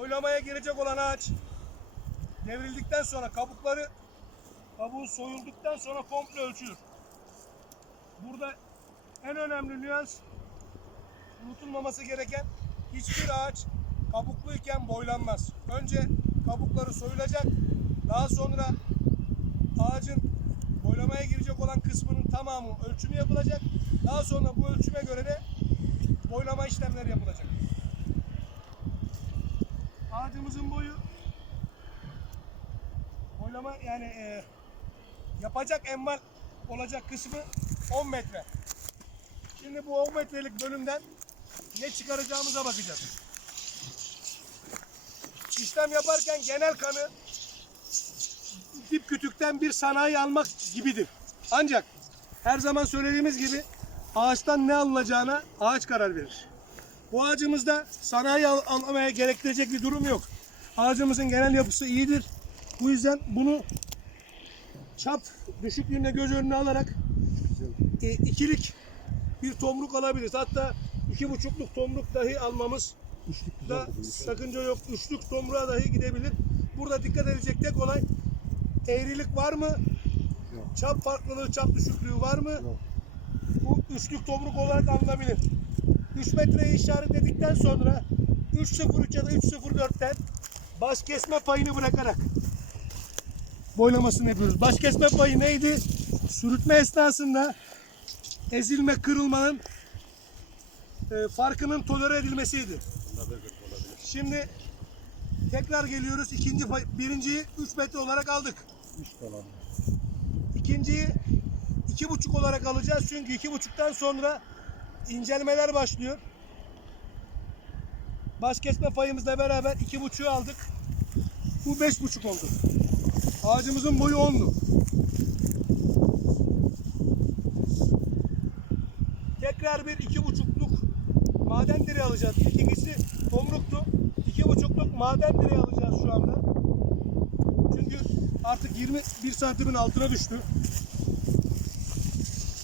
Boylamaya girecek olan ağaç devrildikten sonra kabukları kabuğu soyulduktan sonra komple ölçülür. Burada en önemli nüans unutulmaması gereken hiçbir ağaç kabukluyken boylanmaz. Önce kabukları soyulacak. Daha sonra ağacın boylamaya girecek olan kısmının tamamı ölçümü yapılacak. Daha sonra bu ölçüme göre de boylama işlemleri yapılacak. Ağacımızın boyu boylama yani e, yapacak enval olacak kısmı 10 metre. Şimdi bu 10 metrelik bölümden ne çıkaracağımıza bakacağız. İşlem yaparken genel kanı dip kütükten bir sanayi almak gibidir. Ancak her zaman söylediğimiz gibi ağaçtan ne alınacağına ağaç karar verir. Bu ağacımızda sanayi al- almaya gerektirecek bir durum yok. Ağacımızın genel yapısı iyidir. Bu yüzden bunu çap düşüklüğüne göz önüne alarak e, ikilik bir tomruk alabiliriz. Hatta iki buçukluk tomruk dahi almamız da sakınca yok. Üçlük tomruğa dahi gidebilir. Burada dikkat edilecek tek olay eğrilik var mı? Çap farklılığı, çap düşüklüğü var mı? Bu üçlük tomruk olarak alınabilir. 3 metreyi işaretledikten sonra 3.03 ya da 3.04'ten baş kesme payını bırakarak boylamasını yapıyoruz. Baş kesme payı neydi? Sürütme esnasında ezilme, kırılmanın e, farkının tolere edilmesiydi. Şimdi tekrar geliyoruz. İkinci pay, birinciyi 3 metre olarak aldık. İkinciyi iki buçuk olarak alacağız çünkü iki buçuktan sonra incelmeler başlıyor. Baş kesme payımızla beraber iki buçuğu aldık. Bu beş buçuk oldu. Ağacımızın boyu onlu. Tekrar bir iki buçukluk maden direği alacağız. İlk ikisi tomruktu. İki buçukluk maden direği alacağız şu anda. Çünkü artık 21 santimin altına düştü.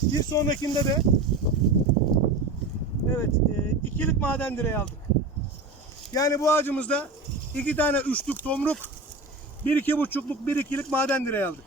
Bir sonrakinde de evet e, ikilik maden direği aldık. Yani bu ağacımızda iki tane üçlük tomruk, bir iki buçukluk, bir ikilik maden direği aldık.